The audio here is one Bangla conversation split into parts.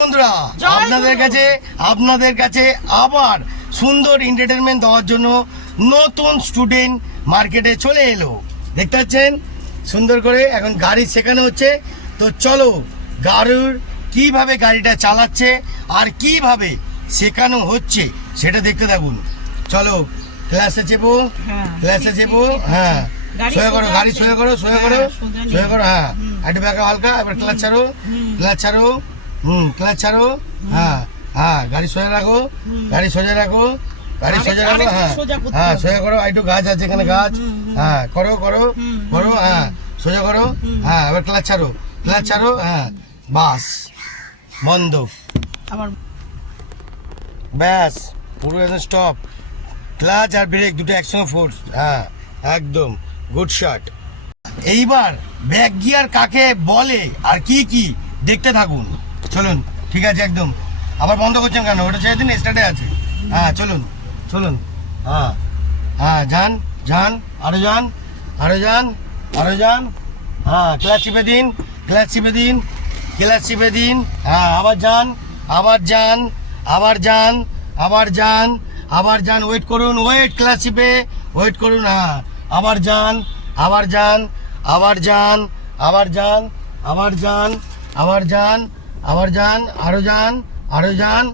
বন্ধুরা আপনাদের কাছে আপনাদের কাছে আবার সুন্দর এন্টারটেনমেন্ট দেওয়ার জন্য নতুন স্টুডেন্ট মার্কেটে চলে এলো দেখতে পাচ্ছেন সুন্দর করে এখন গাড়ি শেখানো হচ্ছে তো চলো গাড়ির কীভাবে গাড়িটা চালাচ্ছে আর কীভাবে শেখানো হচ্ছে সেটা দেখতে থাকুন চলো ক্লাসে চেপো হ্যাঁ, ক্লাসে চেপো। হ্যাঁ গাড়ি সোজা করো গাড়ি। সোজা করো করো হ্যাঁ, নেই। সোজা করো হ্যাঁ একটু ব্যাকা হালকা এবার ক্লাচ ছাড়ো। ক্লাচ ছাড়ো হুম ক্লাচ ছাড়ো। হ্যাঁ হ্যাঁ গাড়ি সোজা রাখো গাড়ি সোজা রাখো গাড়ি সোজা রাখো হ্যাঁ হ্যাঁ সোজা করো একটু গাছ আছে এখানে গাছ। হ্যাঁ করো করো করো হ্যাঁ সোজা করো হ্যাঁ এবার ক্লাচ ছাড়ো ক্লাচ ছাড়ো হ্যাঁ বাস বন্ধ। আবার ব্যাস পুরো একদম স্টপ ক্লাচ আর ব্রেক দুটো একসঙ্গে ফোর্স হ্যাঁ একদম গুড শট এইবার ব্যাক গিয়ার কাকে বলে আর কি কি দেখতে থাকুন। চলুন, ঠিক আছে একদম। আবার বন্ধ করছেন কেন? ওটা ছেড়ে দিন স্টার্টে আছে। হ্যাঁ চলুন চলুন। হ্যাঁ হ্যাঁ যান যান, আরও যান আরও যান আরও যান। হ্যাঁ ক্লাচ চিপে দিন ক্লাচ চিপে দিন ক্লাচ চিপে দিন। হ্যাঁ আবার যান আবার যান আবার যান আবার যান আবার যান। ওয়েট করুন ওয়েট ক্লাচ চিপে ওয়েট করুন হ্যাঁ। আবার যান আবার যান আবার যান আবার যান আবার যান আবার যান। আবার যান আরও যান আরও যান।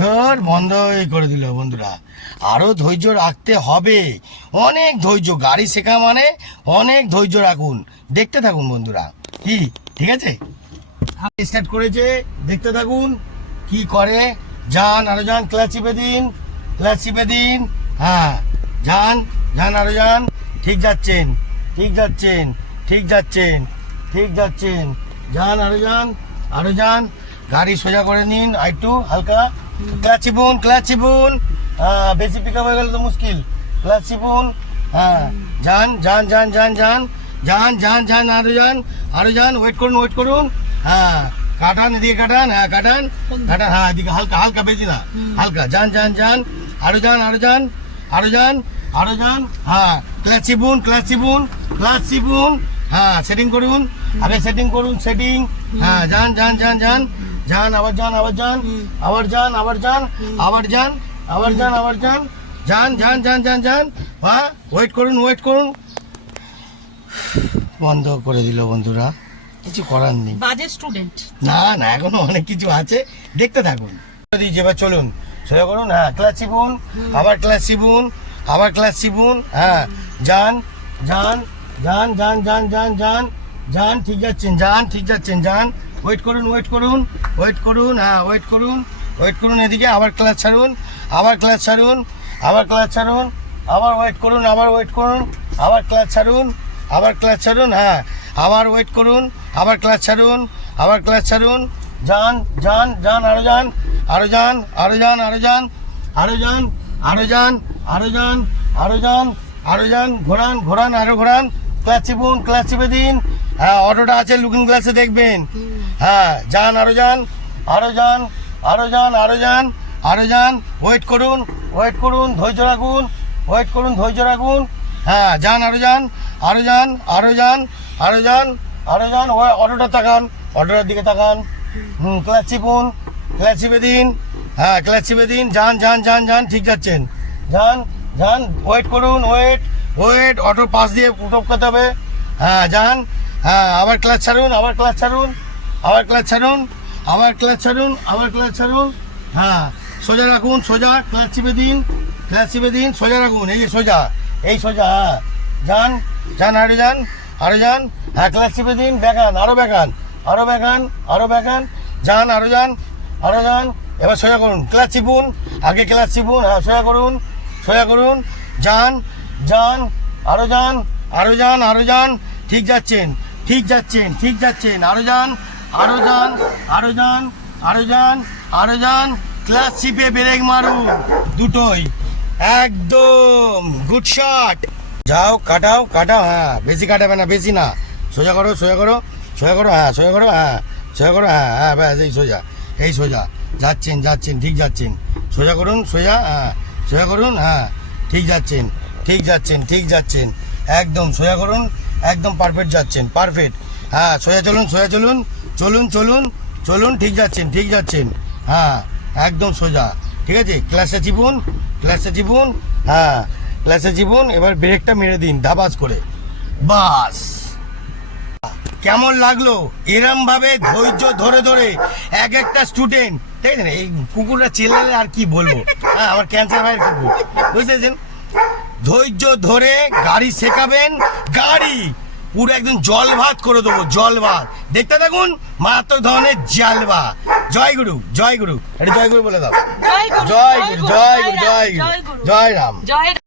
ধর বন্ধ করে দিল বন্ধুরা। আরও ধৈর্য রাখতে হবে। অনেক ধৈর্য গাড়ি শেখা মানে অনেক ধৈর্য রাখুন। দেখতে থাকুন বন্ধুরা। কি? ঠিক আছে? স্টার্ট করেছে দেখতে থাকুন। কি করে? যান আরও যান ক্লাচ চিপে দিন ক্লাচ চিপে দিন। হ্যাঁ যান যান আরও যান। ঠিক যাচ্ছেন ঠিক যাচ্ছেন ঠিক যাচ্ছেন ঠিক যাচ্ছেন। যান আরও যান। আরও যান, গাড়ি সোজা করে নিন একটু হালকা। ক্লাচ চিপুন ক্লাচ চিপুন হ্যাঁ বেশি পিক আপ হয়ে গেলে তো মুশকিল। ক্লাচ চিপুন হ্যাঁ যান যান যান যান যান। যান যান আরও যান আরও যান ওয়েট করুন ওয়েট করুন। হ্যাঁ কাটান, এদিকে কাটান হ্যাঁ কাটান কাটান হ্যাঁ এদিকে হালকা হালকা, বেশি না, হালকা, যান যান যান, আরও যান আরও যান আরও যান আরও যান হ্যাঁ ক্লাচ চিপুন ক্লাচ চিপুন ক্লাচ চিপুন হ্যাঁ সেটিং করুন। আগে সেটিং করুন সেটিং হ্যাঁ যান যান যান যান যান আবার যান আবার যান আবার যান আবার যান আবার যান আবার যান আবার যান যান যান যান যান যান হ্যাঁ ওয়েট করুন ওয়েট করুন বন্ধ করে দিল বন্ধুরা কিছু করার নেই বাজে স্টুডেন্ট না না এখনও অনেক কিছু আছে দেখতে থাকুন দিয়েছি এবার চলুন সোজা করুন হ্যাঁ ক্লাস চিপুন আবার ক্লাস চিপুন আবার ক্লাস চিপুন হ্যাঁ যান যান যান যান যান যান যান যান, ঠিক যাচ্ছেন, যান, ঠিক যাচ্ছেন, যান। ওয়েট করুন ওয়েট করুন ওয়েট করুন হ্যাঁ ওয়েট করুন ওয়েট করুন এদিকে, আবার ক্লাস ছাড়ুন, আবার ক্লাস ছাড়ুন, আবার ক্লাস ছাড়ুন, আবার ওয়েট করুন, আবার ওয়েট করুন, আবার ক্লাস ছাড়ুন, আবার ক্লাস ছাড়ুন হ্যাঁ আবার ওয়েট করুন, আবার ক্লাস ছাড়ুন, আবার ক্লাস ছাড়ুন, যান যান যান, আরও যান আরও যান আরও যান আরও যান আরও যান আরও যান আরও যান আরও যান আরও যান, ঘোরান ঘোরান, আরও ঘোরান ক্লাস চিপুন ক্লাস চিপে দিন হ্যাঁ অটোটা আছে লুকিং গ্লাসে দেখবেন হ্যাঁ যান আরও যান আরও যান আরও যান আরও যান আরও যান ওয়েট করুন ওয়েট করুন ধৈর্য রাখুন ওয়েট করুন ধৈর্য রাখুন হ্যাঁ যান আরও যান আরও যান আরও যান আরও যান আরও যান ও অটোটা তাকান অটোটার দিকে তাকান হুম ক্লাচ চিপুন ক্লাচ চিপে দিন হ্যাঁ ক্লাচ চিপে দিন যান যান যান যান ঠিক যাচ্ছেন যান যান ওয়েট করুন ওয়েট ওয়েট অটো পাশ দিয়ে টপকাতে হবে হ্যাঁ যান হ্যাঁ আবার ক্লাচ ছাড়ুন, আবার ক্লাচ ছাড়ুন, আবার ক্লাচ ছাড়ুন, আবার ক্লাচ ছাড়ুন, আবার ক্লাচ ছাড়ুন। হ্যাঁ সোজা রাখুন, সোজা ক্লাচ চিপে দিন ক্লাচ চিপে দিন, সোজা রাখুন, এই যে সোজা, এই সোজা হ্যাঁ। যান যান, আরও যান আরও যান হ্যাঁ ক্লাচ চিপে দিন বেকান আরও বেকান আরও বেকান আরও বেকান যান, আরও যান আরও যান, এবার সোজা করুন ক্লাচ চিপুন আগে ক্লাচ চিপুন হ্যাঁ সোজা করুন সোজা করুন, যান যান, আরও যান আরও যান আরও যান, ঠিক যাচ্ছেন। ঠিক যাচ্ছেন ঠিক যাচ্ছেন। আরও যান আরও যান আরও যান আরও যান আরও যান। ক্লাস চিপে ব্রেক মারুন। দুটোই। একদম। Good shot. যাও, কাটাও কাটাও হ্যাঁ। বেশি কাটাবে না, বেশি না। সোজা করো সোজা করো। সোজা করো হ্যাঁ সোজা করো হ্যাঁ। সোজা করো হ্যাঁ হ্যাঁ ব্যাস, এই সোজা। এই সোজা। যাচ্ছেন যাচ্ছেন, ঠিক যাচ্ছেন। সোজা করুন, সোজা হ্যাঁ। সোজা করুন হ্যাঁ। ঠিক যাচ্ছেন ঠিক যাচ্ছেন ঠিক যাচ্ছেন। একদম, সোজা করুন। একদম পারফেক্ট যাচ্ছেন পারফেক্ট হ্যাঁ সোজা চলুন সোজা চলুন চলুন চলুন চলুন, ঠিক যাচ্ছেন ঠিক যাচ্ছেন। হ্যাঁ একদম সোজা, ঠিক আছে? ক্লাসে চিপুন ক্লাসে চিপুন হ্যাঁ ক্লাসে চিপুন, এবার ব্রেকটা মেরে দিন ধাবাস করে। বাস। কেমন লাগল? এরম ভাবে ধৈর্য ধরে ধরে, এক একটা স্টুডেন্ট ঠিক আছে না? এই কুকুরটা চেল্লালে আর কি বলব? হ্যাঁ আমার ক্যান্সার ভাইয়ের কুকুর বুঝতেছেন ধৈর্য ধরে গাড়ি শেখাবেন গাড়ি পুরো একদম জল ভাত করে দেবো জল ভাত দেখতে দেখুন মারাত্মক ধরনের জালবা জয় গুরু জয় গুরু। এটা জয় গুরু বলে দাও। জয় গুরু জয় গুরু জয় গুরু জয় গুরু জয় গুরু। জয় রাম। জয়